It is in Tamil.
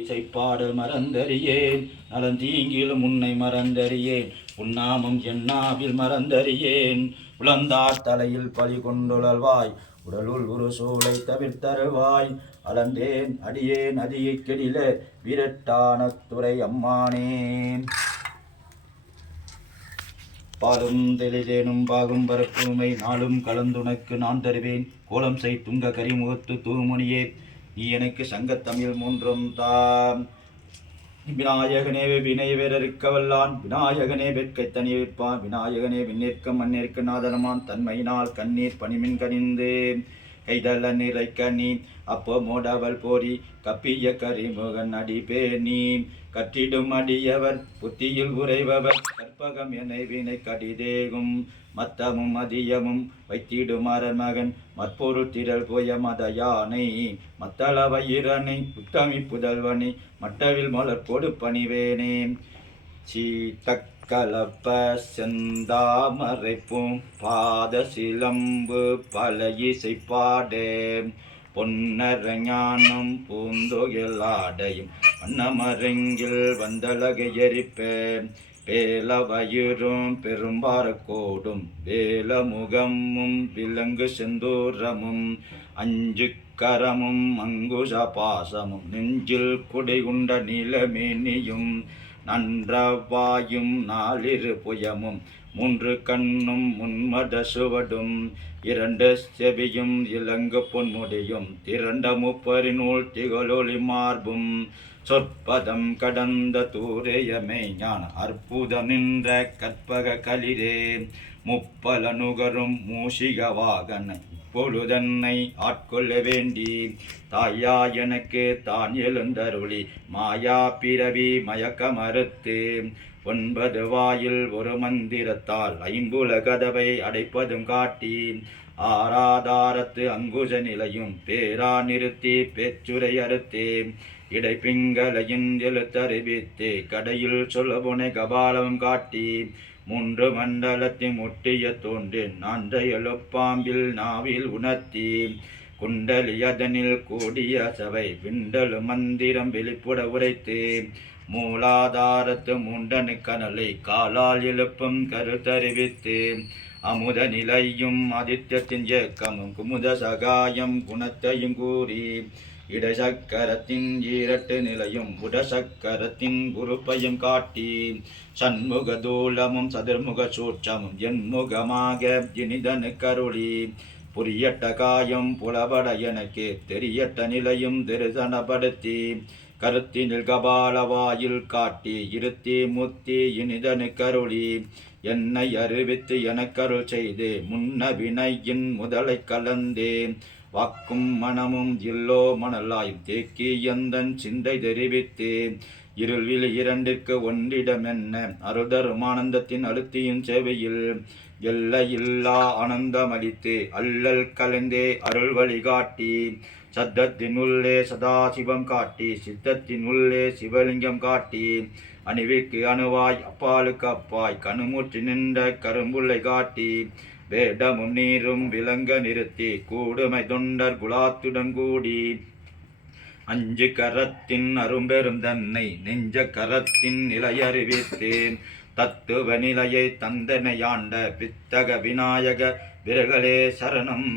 இசைப்பாடல் மறந்தறியேன் நலந்தீங்கிலும் உன்னை மறந்தறியேன் உன்னாமம் என்னாவில் மறந்தறியேன் உளந்தார் தலையில் பழி கொண்டுழல்வாய் உடலுள் ஒரு சூளை தவிர்த்தருவாய் அளந்தேன் அடியேன் அதியை கெடில விரட்டான துறை அம்மானே. பாலும் தெளிதேனும் பாகும் பரப்புமை நாளும் கலந்துனக்கு நான் தருவேன் கோலம் செய் துங்க கரிமுகத்து தூமுனியே நீ எனக்கு சங்கத்தமிழ் மூன்றும் தான். விநாயகனே வினை வேறறுக்க வல்லான் விநாயகனே வெட்கை தனி வைப்பான் விநாயகனே விண்ணிற்க மண்ணிற்கு நாதனமான் தன்மையினால் கண்ணீர் பனிமின் கனிந்து கைதல்ல நிறைக்க நீ அப்போ மோடவள் போரி கப்பிய கரிமுகன் அடிபே நீ கற்றிடும் அடியவர் புத்தியில் உறைபவர் கற்பகம் என வினை கடிதேகும் மத்தமும் அதியமும் வைத்திடும் மகன் மற்பொருள் திரள் போய மத யானை மத்தளவயிரனை உத்தமி புதல்வனை மட்டவில் மலர்போடு பணிவேனே. சீத்தக்கலப்ப செந்தாமரைப்பும் பாத சிலம்பு பல இசை பாடே பொன்னர ஞானம் பூந்தொகிலாடையும் வண்ணமரங்கில் வந்தழகை எரிப்பேன் பேலவயிரும் பெரும்பாரக்கோடும் வேலமுகமும் விலங்கு செந்தூரமும் அஞ்சு கரமும் அங்குஷ பாசமும் நெஞ்சில் குடைகுண்ட நிலமேனியும் நன்றவாயும் நாலிரு புயமும் மூன்று கண்ணும் முன்மத சுவடும் இரண்டு செவியும் இலங்கு பொன்முடியும் திரண்ட முப்பரிநூல் திகழொளி மார்பும் சொற்பதம் கடந்த தூரேயமே ஞான அற்புதம் நின்ற கற்பக களிரே முப்பல நுகரும் மூஷிக வாகன பொழுதன்னை ஆட்கொள்ள வேண்டி தாயா எனக்கு தான் எழுந்தருளி மாயா பிறவி மயக்க மறுத்து 9 வாயில் ஒரு மந்திரத்தால் ஐம்புல கதவை அடைப்பதும் காட்டி ஆராதாரத்து அங்குஜ நிலையும் பேரா நிறுத்தி பேச்சுரை அறுத்தே இடைப்பிங்களையின் எழுத்தறிவித்தே கடையில் சொல்லபுனை கபாலம் காட்டி 3 மண்டலத்தின் முட்டிய தோன்றேன் நான்றை எழுப்பாம்பில் நாவில் உணர்த்தி குண்டலி அதனில் கூடிய சபை விண்டலு மந்திரம் வெளிப்புட உரைத்து மூலாதாரத்து முண்டனு கனலை காலால் எழுப்பும் கருத்தறிவித்து அமுத நிலையும் ஆதித்யத்தின் இயக்கமும் குமுத சகாயம் குணத்தையும் கூறி இடசக்கரத்தின் ஈரட்டு நிலையும் உடசக்கரத்தின் உறுப்பையும் காட்டி சண்முக தூலமும் சதுர்முக சூட்சமும் என்முகமாக இனிதனு கருளி புரியட்ட காயம் புலபட எனக்கு தெரியட்ட நிலையும் தரிசனப்படுத்தி கருத்தினில் கபால வாயில் காட்டி இருத்தி முத்தி இனிதனு கருளி என்னை அறிவித்து எனக்கருள் செய்து முன்ன வினையின் முதலை கலந்தே வாக்கும் மனமும் இல்லோ மணலாய் தேக்கி எந்தன் சிந்தை தெரிவித்து இருள்வில் இரண்டிற்கு ஒன்றிடம் என்ன அருதரும் ஆனந்தத்தின் அழுத்தியின் சேவையில் எல்லையில்லா ஆனந்தம் அளித்து அல்லல் கலந்தே அருள் வழிகாட்டி சத்தத்தின் உள்ளே சதாசிவம் காட்டி சித்தத்தின் உள்ளே சிவலிங்கம் காட்டி அணிவிற்கு அணுவாய் அப்பாலுக்கு அப்பாய் கணுமுற்றி நின்ற கரும்புள்ளை காட்டி வேடமும் நீரும் விலங்க நிறுத்தி கூடுமை தொண்டர் குலாத்துடன் கூடி 5 கரத்தின் அரும்பெரும் தன்னை நெஞ்ச கரத்தின் நிலையறிவித்தேன் தத்துவ நிலையை தந்தனையாண்ட வித்தக விநாயக விரகளே சரணம்.